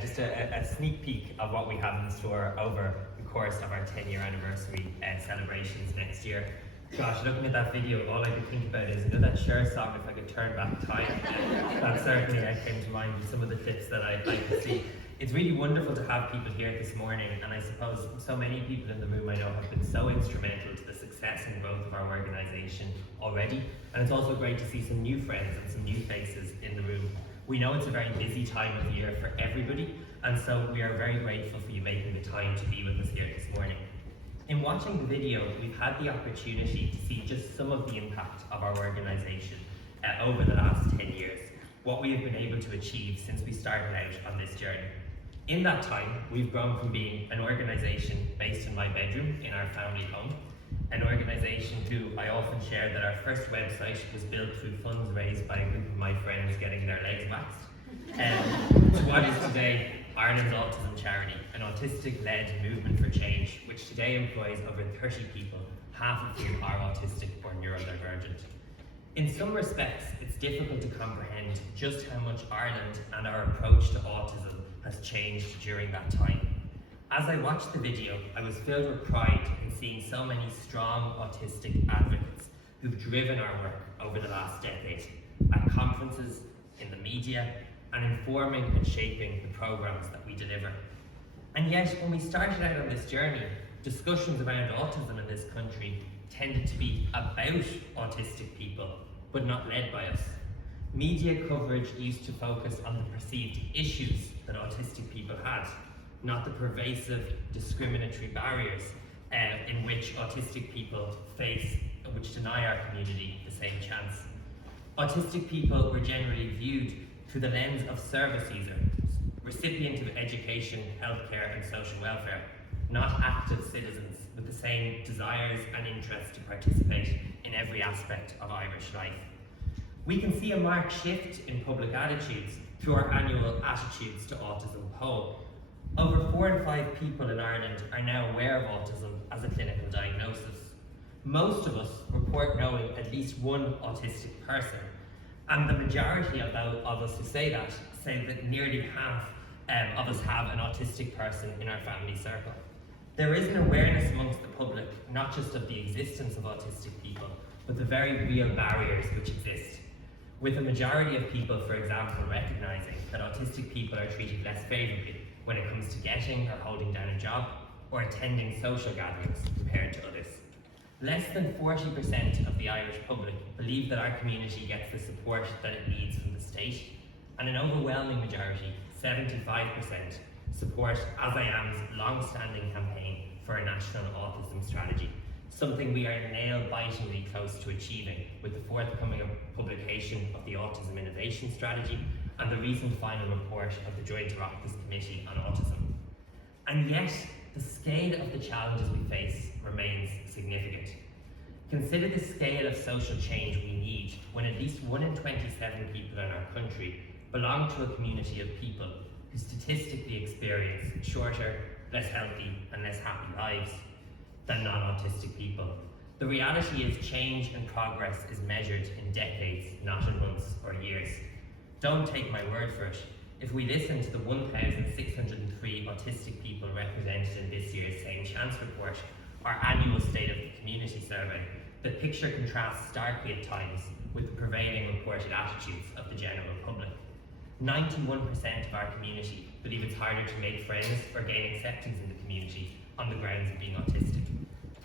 just a sneak peek of what we have in store over the course of our 10-year anniversary celebrations next year. Gosh, looking at that video, all I could think about is, that Cher song, If I Could Turn Back Time. That certainly came to mind with some of the clips that I could see. It's really wonderful to have people here this morning, and I suppose so many people in the room I know have been so instrumental to the success and growth of our organisation already, and it's also great to see some new friends and some new faces in the room. We know it's a very busy time of year for everybody, and so we are very grateful for you making the time to be with us here this morning. In watching the video, we've had the opportunity to see just some of the impact of our organisation over the last 10 years, what we have been able to achieve since we started out on this journey. In that time, we've grown from being an organisation based in my bedroom in our family home, an organisation who I often share that our first website was built through funds raised by a group of my friends getting their legs waxed, to what is today Ireland's Autism Charity, an autistic-led movement for change, which today employs over 30 people, half of whom are autistic or neurodivergent. In some respects, it's difficult to comprehend just how much Ireland and our approach to autism has changed during that time. As I watched the video, I was filled with pride in seeing so many strong autistic advocates who've driven our work over the last decade, at conferences, in the media, and informing and shaping the programs that we deliver. And yet, when we started out on this journey, discussions around autism in this country tended to be about autistic people, but not led by us. Media coverage used to focus on the perceived issues that autistic people had, not the pervasive discriminatory barriers in which autistic people face, which deny our community the same chance. Autistic people were generally viewed through the lens of service users, recipient of education, healthcare and social welfare, not active citizens with the same desires and interests to participate in every aspect of Irish life. We can see a marked shift in public attitudes through our annual Attitudes to Autism poll. Over 4 in 5 people in Ireland are now aware of autism as a clinical diagnosis. Most of us report knowing at least one autistic person, and the majority of us who say that nearly half of us have an autistic person in our family circle. There is an awareness amongst the public, not just of the existence of autistic people, but the very real barriers which exist. With a majority of people, for example, recognising that autistic people are treated less favourably when it comes to getting or holding down a job or attending social gatherings compared to others. Less than 40% of the Irish public believe that our community gets the support that it needs from the state, and an overwhelming majority, 75%, support AsIAM's long-standing campaign for a national autism strategy, something we are nail-bitingly close to achieving with the forthcoming publication of the Autism Innovation Strategy and the recent final report of the Joint Oireachtas Committee on Autism. And yet, the scale of the challenges we face remains significant. Consider the scale of social change we need when at least 1 in 27 people in our country belong to a community of people who statistically experience shorter, less healthy and less happy lives than non-autistic people. The reality is change and progress is measured in decades, not in months or years. Don't take my word for it. If we listen to the 1,603 autistic people represented in this year's Same Chance report, our annual State of the Community survey, the picture contrasts starkly at times with the prevailing reported attitudes of the general public. 91% of our community believe it's harder to make friends or gain acceptance in the community on the grounds of being autistic.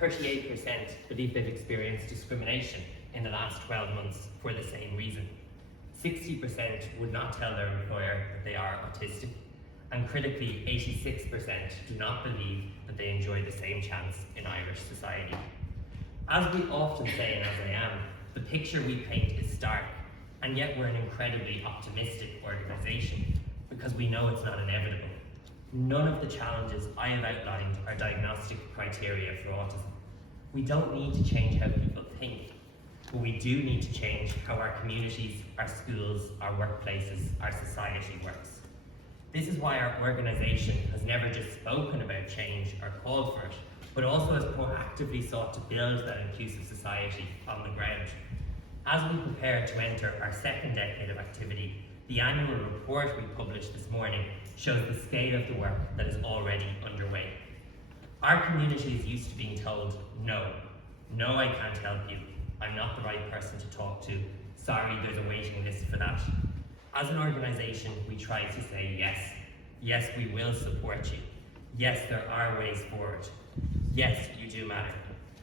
38% believe they've experienced discrimination in the last 12 months for the same reason. 60% would not tell their employer that they are autistic, and critically, 86% do not believe that they enjoy the same chance in Irish society. As we often say in AsIAM, the picture we paint is stark, and yet we're an incredibly optimistic organisation because we know it's not inevitable. None of the challenges I have outlined are diagnostic criteria for autism. We don't need to change how people think, but we do need to change how our communities, our schools, our workplaces, our society works. This is why our organisation has never just spoken about change or called for it, but also has proactively sought to build that inclusive society on the ground. As we prepare to enter our second decade of activity, The annual report we published this morning shows the scale of the work that is already underway. Our community is used to being told, no, I can't help you. I'm not the right person to talk to. Sorry, there's a waiting list for that. As an organisation, we try to say yes. Yes, we will support you. Yes, there are ways forward. Yes, you do matter.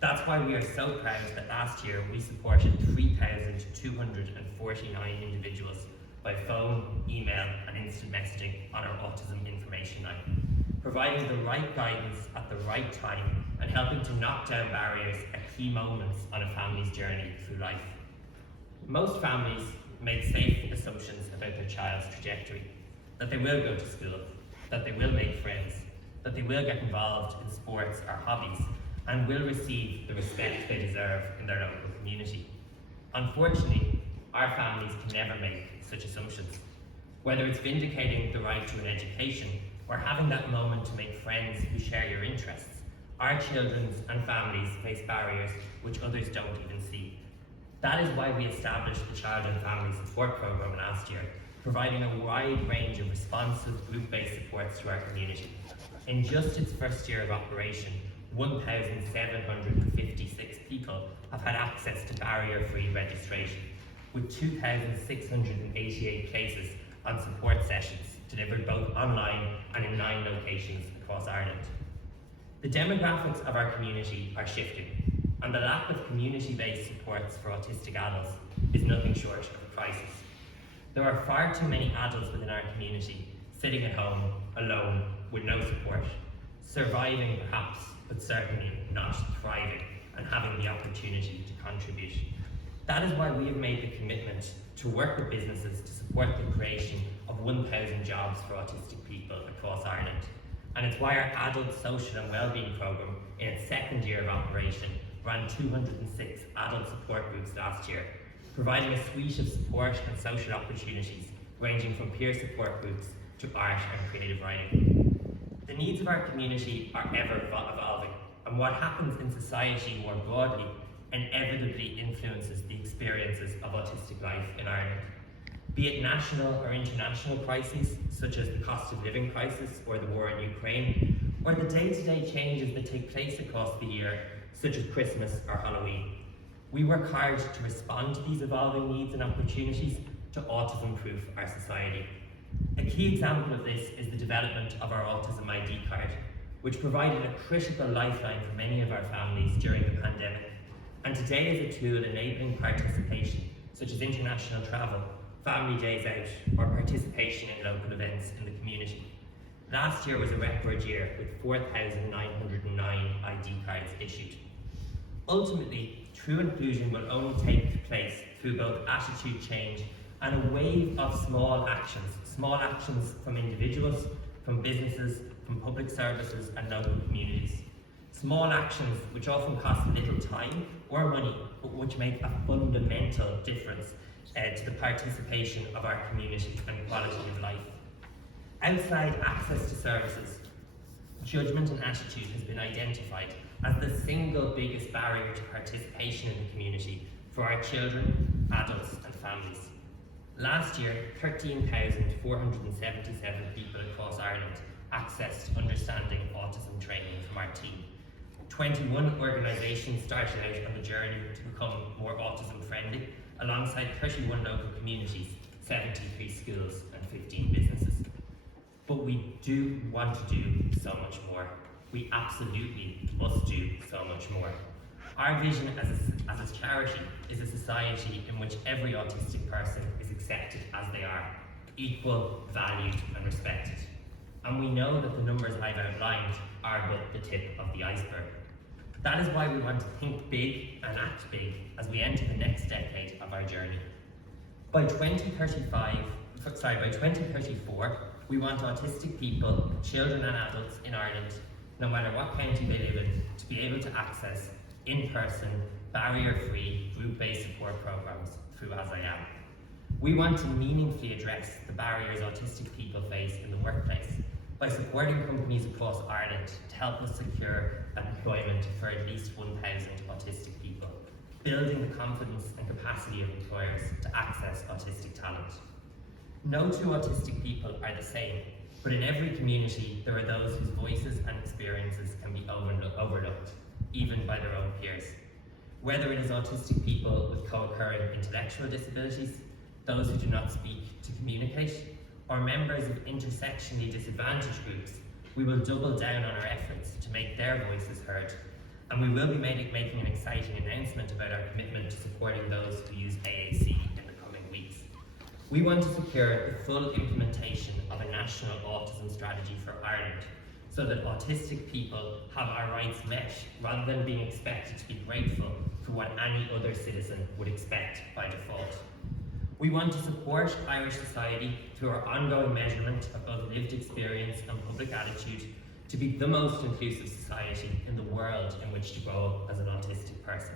That's why we are so proud that last year we supported 3,249 individuals by phone, email and instant messaging on our autism information line, providing the right guidance at the right time and helping to knock down barriers at key moments on a family's journey through life. Most families make safe assumptions about their child's trajectory, that they will go to school, that they will make friends, that they will get involved in sports or hobbies, and will receive the respect they deserve in their local community. Unfortunately, our families can never make such assumptions. Whether it's vindicating the right to an education or having that moment to make friends who share your interests, our children and families face barriers which others don't even see. That is why we established the Child and Family Support Programme last year, providing a wide range of responsive group-based supports to our community. In just its first year of operation, 1,756 people have had access to barrier-free registration, with 2,688 cases on support sessions delivered both online and in 9 locations across Ireland. The demographics of our community are shifting, and the lack of community-based supports for autistic adults is nothing short of a crisis. There are far too many adults within our community sitting at home, alone, with no support, surviving perhaps, but certainly not thriving and having the opportunity to contribute. That is why we have made the commitment to work with businesses to support the creation of 1,000 jobs for autistic people across Ireland. And it's why our Adult Social and Wellbeing Programme, in its second year of operation, ran 206 adult support groups last year, providing a suite of support and social opportunities ranging from peer support groups to art and creative writing. The needs of our community are ever evolving, and what happens in society more broadly inevitably influences the experiences of autistic life in Ireland. Be it national or international crises, such as the cost of living crisis or the war in Ukraine, or the day-to-day changes that take place across the year, such as Christmas or Halloween. We work hard to respond to these evolving needs and opportunities to autism-proof our society. A key example of this is the development of our Autism ID card, which provided a critical lifeline for many of our families during the pandemic, and today is a tool enabling participation, such as international travel, family days out, or participation in local events in the community. Last year was a record year with 4,909 ID cards issued. Ultimately, true inclusion will only take place through both attitude change and a wave of small actions from individuals, from businesses, from public services and local communities. Small actions which often cost little time or money, but which make a fundamental difference to the participation of our community and quality of life. Outside access to services, judgment and attitude has been identified as the single biggest barrier to participation in the community for our children, adults and families. Last year, 13,477 people across Ireland accessed understanding autism training from our team. 21 organisations started out on the journey to become more autism friendly, alongside 31 local communities, 73 schools and 15 businesses. But we do want to do so much more. We absolutely must do so much more. Our vision as a charity is a society in which every autistic person is accepted as they are, equal, valued and respected. And we know that the numbers I've outlined are but the tip of the iceberg. That is why we want to think big and act big as we enter the next decade of our journey. By 2034, we want autistic people, children and adults in Ireland, no matter what county they live in, to be able to access in-person, barrier-free, group-based support programs through AsIAm. We want to meaningfully address the barriers autistic people face in the workplace by supporting companies across Ireland to help us secure employment for at least 1,000 autistic people, building the confidence and capacity of employers to access autistic talent. No two autistic people are the same, but in every community there are those whose voices and experiences can be overlooked, even by their own peers. Whether it is autistic people with co-occurring intellectual disabilities, those who do not speak to communicate, or members of intersectionally disadvantaged groups, we will double down on our efforts to make their voices heard, and we will be making an exciting announcement about our commitment to supporting those who use AAC in the coming weeks. We want to secure the full implementation of a national autism strategy for Ireland, so that autistic people have our rights met, rather than being expected to be grateful for what any other citizen would expect by default. We want to support Irish society through our ongoing measurement of both lived experience and public attitude to be the most inclusive society in the world in which to grow up as an autistic person.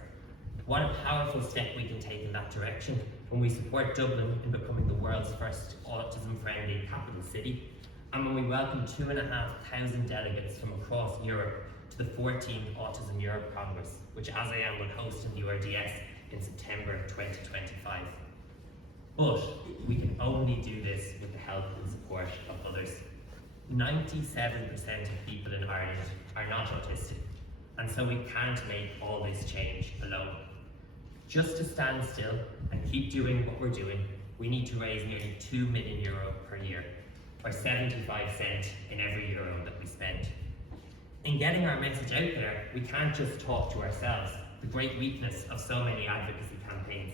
What a powerful step we can take in that direction when we support Dublin in becoming the world's first autism-friendly capital city, and when we welcome 2,500 delegates from across Europe to the 14th Autism Europe Congress, which AsIAm will host in the URDS in September 2025. But we can only do this with the help and support of others. 97% of people in Ireland are not autistic, and so we can't make all this change alone. Just to stand still and keep doing what we're doing, we need to raise nearly €2 million per year, or 75 cents in every euro that we spend. In getting our message out there, we can't just talk to ourselves, the great weakness of so many advocacy campaigns.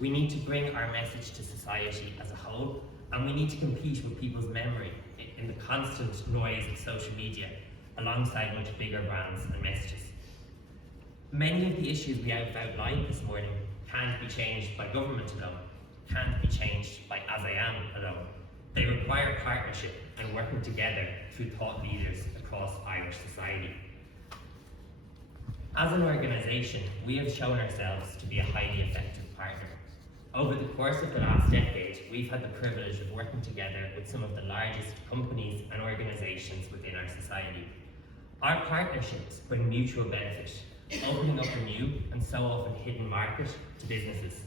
We need to bring our message to society as a whole, and we need to compete with people's memory in the constant noise of social media, alongside much bigger brands and messages. Many of the issues we have outlined this morning can't be changed by government alone, can't be changed by AsIAm alone. They require partnership and working together through thought leaders across Irish society. As an organisation, we have shown ourselves to be a highly effective partner. Over the course of the last decade, we've had the privilege of working together with some of the largest companies and organisations within our society. Our partnerships bring mutual benefit, opening up a new and so often hidden market to businesses,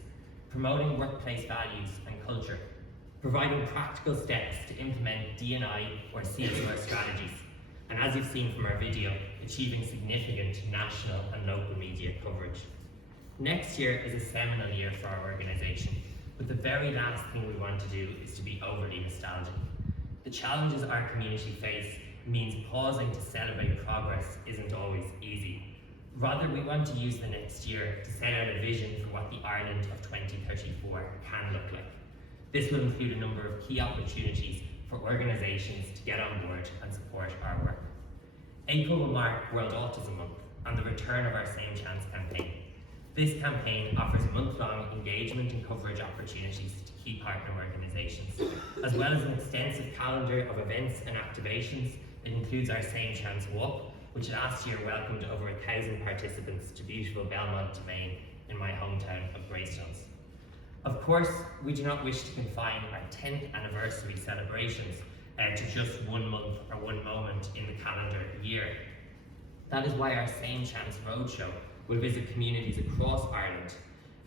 promoting workplace values and culture, providing practical steps to implement D&I or CSR strategies, and as you've seen from our video, achieving significant national and local media coverage. Next year is a seminal year for our organisation, but the very last thing we want to do is to be overly nostalgic. The challenges our community face means pausing to celebrate progress isn't always easy. Rather, we want to use the next year to set out a vision for what the Ireland of 2034 can look like. This will include a number of key opportunities for organisations to get on board and support our work. April will mark World Autism Month and the return of our Same Chance campaign. This campaign offers month-long engagement and coverage opportunities to key partner organisations, as well as an extensive calendar of events and activations. It includes our Same Chance Walk, which last year welcomed over 1,000 participants to beautiful Belmont Domain in my hometown of Greystones. Of course, we do not wish to confine our 10th anniversary celebrations to just 1 month or one moment in the calendar year. That is why our Same Chance Roadshow will visit communities across Ireland,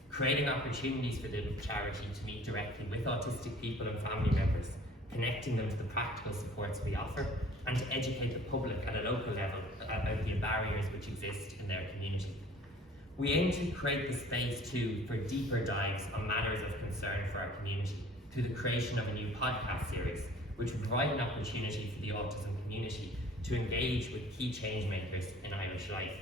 creating opportunities for the charity to meet directly with autistic people and family members, connecting them to the practical supports we offer, and to educate the public at a local level about the barriers which exist in their community. We aim to create the space too for deeper dives on matters of concern for our community through the creation of a new podcast series, which will provide an opportunity for the autism community to engage with key change makers in Irish life.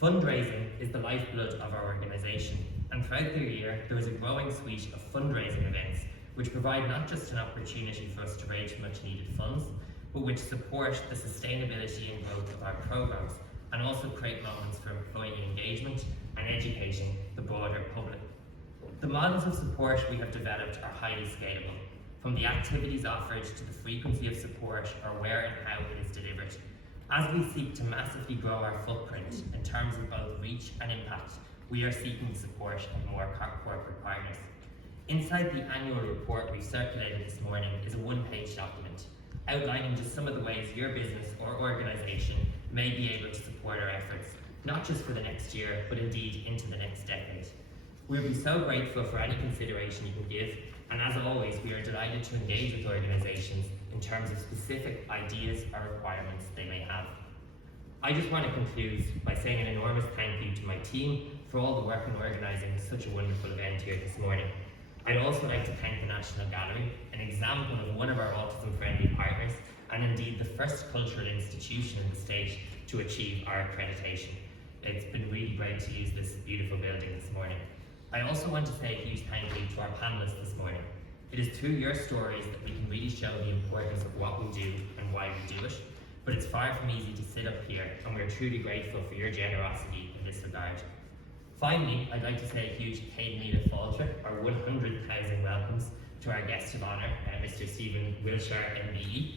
Fundraising is the lifeblood of our organisation, and throughout the year there is a growing suite of fundraising events which provide not just an opportunity for us to raise much needed funds, but which support the sustainability and growth of our programmes, and also create moments for employee engagement and educating the broader public. The models of support we have developed are highly scalable, from the activities offered to the frequency of support or where and how it is delivered. As we seek to massively grow our footprint in terms of both reach and impact, we are seeking the support of more corporate partners. Inside the annual report we circulated this morning is a one-page document outlining just some of the ways your business or organisation may be able to support our efforts, not just for the next year, but indeed into the next decade. We'll be so grateful for any consideration you can give And as always, we are delighted to engage with organisations in terms of specific ideas or requirements they may have. I just want to conclude by saying an enormous thank you to my team for all the work in organising such a wonderful event here this morning. I'd also like to thank the National Gallery, an example of one of our autism-friendly partners, and indeed the first cultural institution in the state to achieve our accreditation. It's been really great to use this beautiful building this morning. I also want to say a huge thank you to our panellists this morning. It is through your stories that we can really show the importance of what we do and why we do it, but it's far from easy to sit up here, and we're truly grateful for your generosity in this regard. Finally, I'd like to say a huge Caidmila Fáilte, or 100,000 welcomes to our guest of honour, Mr. Stephen Wilshire, MBE.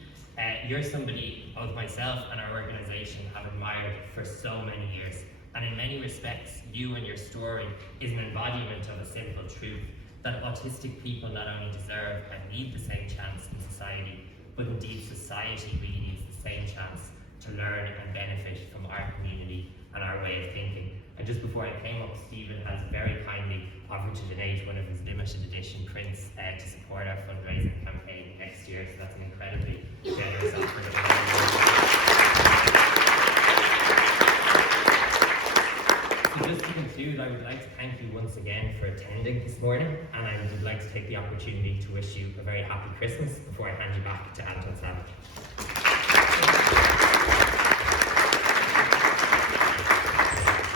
You're somebody both myself and our organisation have admired for so many years, and in many respects, you and your story is an embodiment of a simple truth, that autistic people not only deserve and need the same chance in society, but indeed society really needs the same chance to learn and benefit from our community and our way of thinking. And just before I came up, Stephen has very kindly offered to donate one of his limited edition prints to support our fundraising campaign next year, so that's an incredibly generous offer. So just to conclude, I would like to thank you once again for attending this morning, and I would like to take the opportunity to wish you a very happy Christmas before I hand you back to Anton Savage.